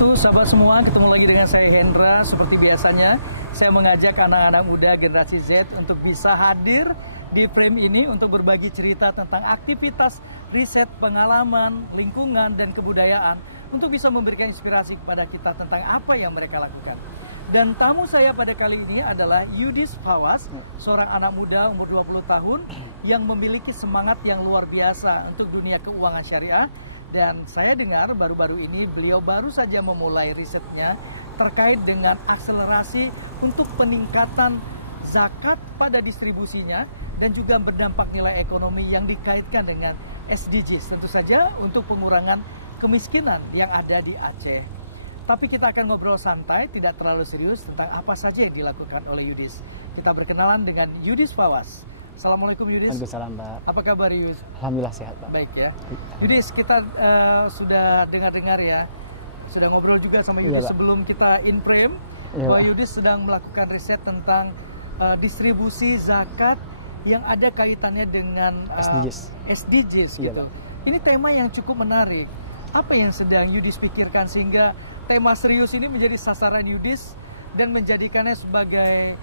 wabarakatuh, sahabat semua. Ketemu lagi dengan saya Hendra. Seperti biasanya, saya mengajak anak-anak muda generasi Z untuk bisa hadir di frame ini untuk berbagi cerita tentang aktivitas riset, pengalaman, lingkungan, dan kebudayaan untuk bisa memberikan inspirasi kepada kita tentang apa yang mereka lakukan. Dan tamu saya pada kali ini adalah Yudis Fawaz, seorang anak muda umur 20 tahun yang memiliki semangat yang luar biasa untuk dunia keuangan syariah. Dan saya dengar baru-baru ini beliau baru saja memulai risetnya terkait dengan akselerasi untuk peningkatan zakat pada distribusinya dan juga berdampak nilai ekonomi yang dikaitkan dengan SDGs, tentu saja untuk pengurangan kemiskinan yang ada di Aceh. Tapi kita akan ngobrol santai, tidak terlalu serius tentang apa saja yang dilakukan oleh Yudis. Kita berkenalan dengan Yudis Fawaz. Assalamualaikum Yudis. Waalaikumsalam, Pak. Apa kabar Yudis? Alhamdulillah sehat, Pak. Baik ya. Yudis, kita sudah dengar-dengar ya, sudah ngobrol juga sama Yudis sebelum kita in frame, bahwa Yudis sedang melakukan riset tentang distribusi zakat yang ada kaitannya dengan SDGs gitu. Ini tema yang cukup menarik. Apa yang sedang Yudis pikirkan sehingga tema serius ini menjadi sasaran Yudis dan menjadikannya sebagai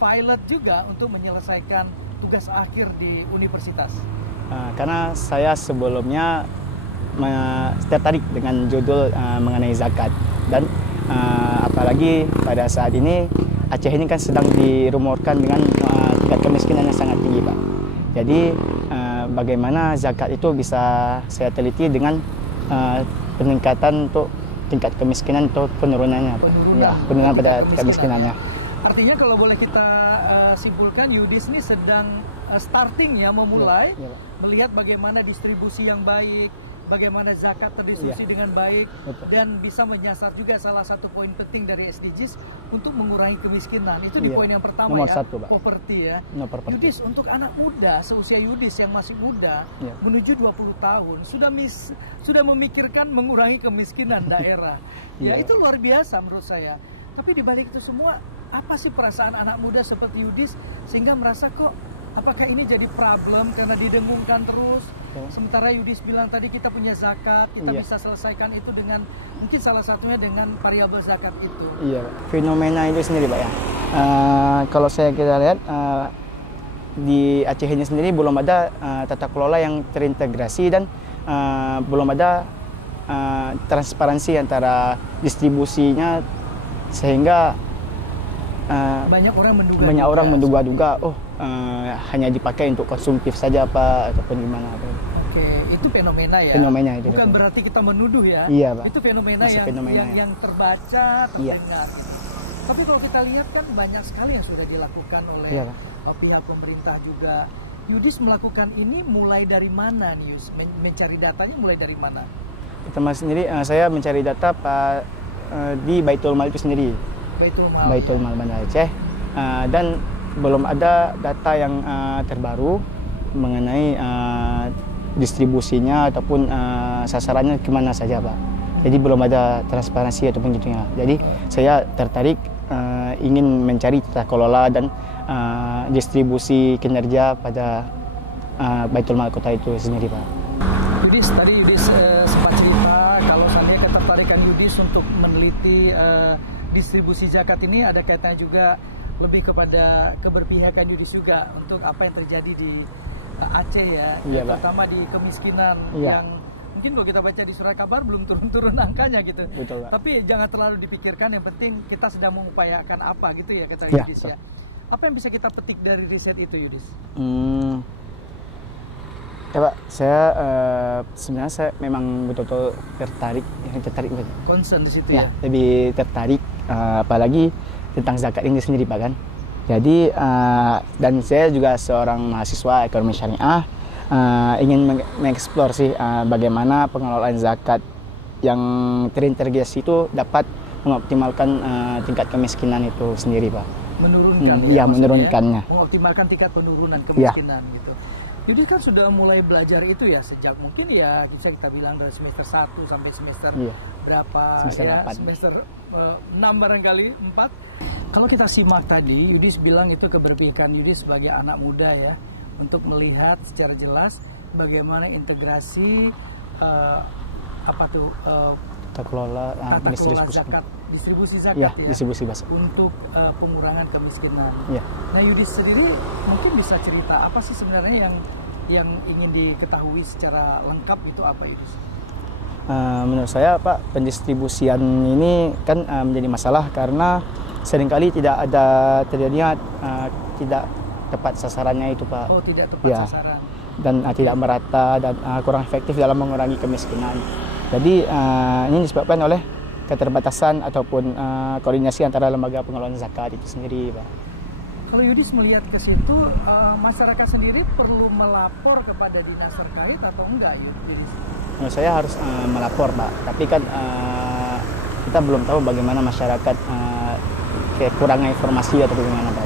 pilot juga untuk menyelesaikan tugas akhir di universitas? Karena saya sebelumnya tertarik dengan judul mengenai zakat, dan apalagi pada saat ini Aceh ini kan sedang dirumorkan dengan tingkat kemiskinan yang sangat tinggi, Pak. Jadi bagaimana zakat itu bisa saya teliti dengan peningkatan untuk tingkat kemiskinan atau penurunannya, penurunan pada kemiskinannya. Artinya kalau boleh kita simpulkan, Yudis ini sedang starting ya, memulai melihat bagaimana distribusi yang baik, bagaimana zakat terdistribusi dengan baik, dan bisa menyasar juga salah satu poin penting dari SDGs untuk mengurangi kemiskinan. Itu di poin yang pertama, nomor ya, 1, Pak. Poverty ya. Yudis, untuk anak muda seusia Yudis yang masih muda, menuju 20 tahun, sudah memikirkan mengurangi kemiskinan daerah. Ya, itu luar biasa menurut saya. Tapi di balik itu semua, apa sih perasaan anak muda seperti Yudis sehingga merasa kok apakah ini jadi problem karena didengungkan terus? Sementara Yudis bilang tadi kita punya zakat, kita bisa selesaikan itu dengan mungkin salah satunya dengan variabel zakat itu. Iya, fenomena itu sendiri, Pak ya. Kalau kita lihat di Aceh ini sendiri belum ada tata kelola yang terintegrasi dan belum ada transparansi antara distribusinya, sehingga banyak orang menduga-duga hanya dipakai untuk konsumtif saja apa ataupun gimana. Oke, itu fenomena ya. Itu bukan berarti kita menuduh ya. Iya, Pak. Itu fenomena yang terbaca, terdengar. Tapi kalau kita lihat kan banyak sekali yang sudah dilakukan oleh pihak pemerintah juga. Yudis melakukan ini mulai dari mana nih, Yudis? Mencari datanya mulai dari mana? Pertama sendiri saya mencari data di Baitul Mal itu sendiri. Baitul Mal Banda Aceh, dan belum ada data yang terbaru mengenai distribusinya ataupun sasarannya kemana saja, Pak. Jadi belum ada transparansi ataupun gitu ya. Jadi saya tertarik ingin mencari tata kelola dan distribusi kinerja pada Baitul Mal kota itu sendiri, Pak. Yudis, tadi Yudis sempat cerita kalau seandainya ketertarikan Yudis untuk meneliti distribusi zakat ini ada kaitannya juga lebih kepada keberpihakan Yudis juga untuk apa yang terjadi di Aceh ya, terutama di kemiskinan yang mungkin kalau kita baca di surat kabar belum turun-turun angkanya gitu. Betul, Pak. Tapi jangan terlalu dipikirkan, yang penting kita sedang mengupayakan apa gitu ya, kata Yudis ya. Apa yang bisa kita petik dari riset itu, Yudis? Ya, Pak, saya sebenarnya saya memang betul-betul tertarik concern di situ ya. Lebih tertarik apalagi tentang zakat ini sendiri, Pak kan. Jadi dan saya juga seorang mahasiswa ekonomi syariah, ingin mengeksplor sih bagaimana pengelolaan zakat yang terintegrasi itu dapat mengoptimalkan tingkat kemiskinan itu sendiri, Pak. Menurunkannya. Mengoptimalkan tingkat penurunan kemiskinan gitu. Jadi kan sudah mulai belajar itu ya sejak mungkin ya bisa kita bilang dari semester 1 sampai semester berapa semester 6 barangkali 4. Kalau kita simak tadi, Yudis bilang itu keberpihakan Yudis sebagai anak muda ya untuk melihat secara jelas bagaimana integrasi tata kelola distribusi zakat ya, ya, distribusi zakat untuk pengurangan kemiskinan. Ya. Nah, Yudis sendiri mungkin bisa cerita apa sih sebenarnya yang ingin diketahui secara lengkap itu apa, Yudis? Menurut saya Pak, pendistribusian ini kan menjadi masalah karena seringkali tidak ada terjadinya tidak tepat sasarannya itu Pak. Oh, tidak tepat ya. Sasaran. Dan tidak merata dan kurang efektif dalam mengurangi kemiskinan. Jadi ini disebabkan oleh keterbatasan ataupun koordinasi antara lembaga pengelolaan zakat itu sendiri Pak. Kalau Yudis melihat ke situ, masyarakat sendiri perlu melapor kepada dinas terkait atau enggak, Yudis? Menurut saya harus melapor Pak, tapi kan kita belum tahu bagaimana masyarakat kekurangan informasi atau bagaimana Pak.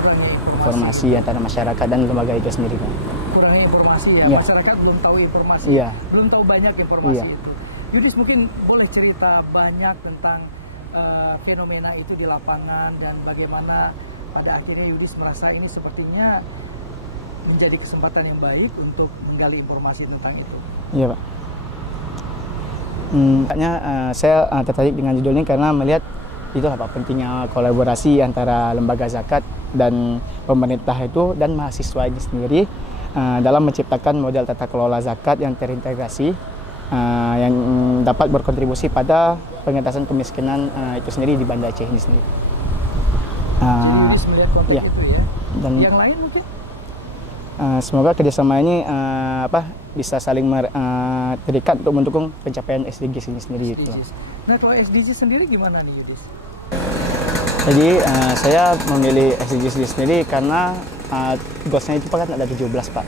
Kurangnya Informasi antara masyarakat dan lembaga itu sendiri Pak. Kurangnya informasi ya, Ya. Masyarakat belum tahu informasi, Ya. belum tahu banyak informasi Ya. itu. Yudis mungkin boleh cerita banyak tentang fenomena itu di lapangan dan bagaimana pada akhirnya Yudis merasa ini sepertinya menjadi kesempatan yang baik untuk menggali informasi tentang itu. Iya Pak. Makanya saya tertarik dengan judul ini karena melihat itu apa pentingnya kolaborasi antara lembaga zakat dan pemerintah itu dan mahasiswa ini sendiri dalam menciptakan model tata kelola zakat yang terintegrasi yang dapat berkontribusi pada pengentasan kemiskinan itu sendiri di Banda Aceh ini sendiri. Yudis melihat konteks ya. itu ya. Dan yang lain mungkin? Semoga kerjasama ini bisa saling terikat untuk mendukung pencapaian SDGs ini sendiri. SDGs. Nah, kalau SDGs sendiri gimana nih, Yudis? Jadi saya memilih SDGs ini sendiri karena goalsnya itu kan ada 17 Pak.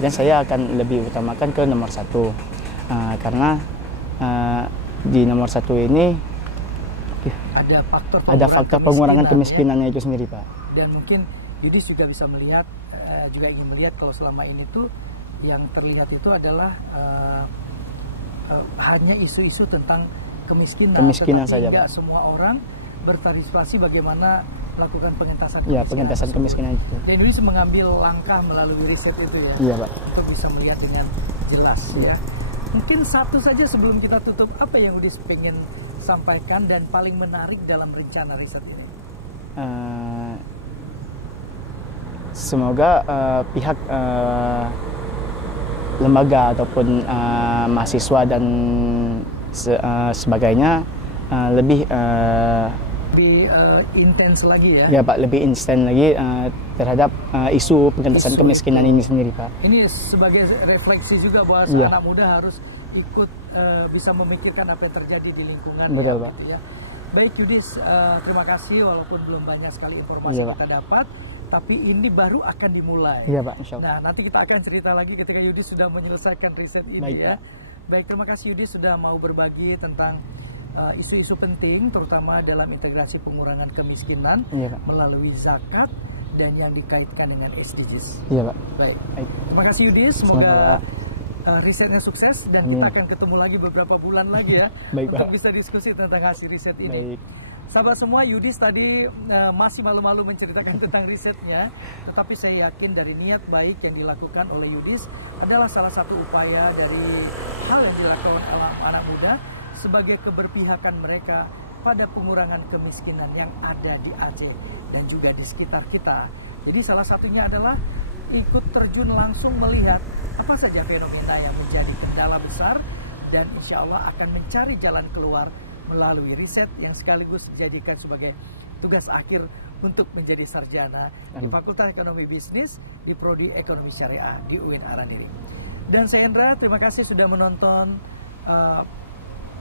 Dan saya akan lebih utamakan ke nomor 1 karena di nomor 1 ini ada faktor pengurangan kemiskinannya ya? itu sendiri Pak. Dan mungkin Yudis juga bisa melihat juga ingin melihat kalau selama ini tuh yang terlihat itu adalah hanya isu-isu tentang kemiskinan saja tidak Pak. semua orang berpartisipasi bagaimana melakukan pengentasan kemiskinan. Ya, pengentasan kemiskinan itu. Dan Yudis mengambil langkah melalui riset itu ya. Iya Pak. Untuk bisa melihat dengan jelas ya. Mungkin satu saja sebelum kita tutup, apa yang Yudis pengen sampaikan dan paling menarik dalam rencana riset ini? Semoga pihak lembaga ataupun mahasiswa dan sebagainya lebih intens lagi ya? Ya Pak, lebih instan lagi terhadap isu pengentasan kemiskinan ini sendiri Pak. Ini sebagai refleksi juga bahwa ya. anak muda harus ikut bisa memikirkan apa yang terjadi di lingkungan. Betul Pak. Gitu ya. Baik Yudis, terima kasih walaupun belum banyak sekali informasi yang kita dapat, tapi ini baru akan dimulai. Iya Pak, insya Allah. Nah, nanti kita akan cerita lagi ketika Yudis sudah menyelesaikan riset ini. Baik, ya. Pak. Baik, terima kasih Yudis sudah mau berbagi tentang isu-isu penting, terutama dalam integrasi pengurangan kemiskinan melalui zakat dan yang dikaitkan dengan SDGs. Iya Pak. Baik. Terima kasih Yudis, semoga risetnya sukses dan kita akan ketemu lagi beberapa bulan lagi ya. Baik, untuk Pak. bisa diskusi tentang hasil riset ini. Baik. Sahabat semua, Yudis tadi masih malu-malu menceritakan tentang risetnya, tetapi saya yakin dari niat baik yang dilakukan oleh Yudis adalah salah satu upaya dari hal yang dilakukan oleh anak muda sebagai keberpihakan mereka pada pengurangan kemiskinan yang ada di Aceh dan juga di sekitar kita. Jadi salah satunya adalah ikut terjun langsung melihat apa saja fenomena yang menjadi kendala besar dan insya Allah akan mencari jalan keluar melalui riset yang sekaligus dijadikan sebagai tugas akhir untuk menjadi sarjana di Fakultas Ekonomi Bisnis di Prodi Ekonomi Syariah di UIN Araniri. Dan saya Hendra, terima kasih sudah menonton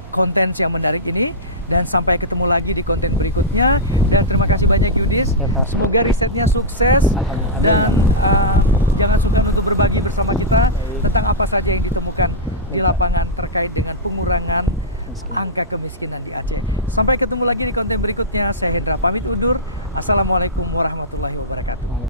konten yang menarik ini dan sampai ketemu lagi di konten berikutnya dan terima kasih banyak Yudis. Semoga risetnya sukses dan jangan sungkan untuk berbagi bersama kita tentang apa saja yang ditemukan di lapangan terkait dengan pengurangan angka kemiskinan di Aceh. Sampai ketemu lagi di konten berikutnya. Saya Hendra pamit undur. Assalamualaikum warahmatullahi wabarakatuh.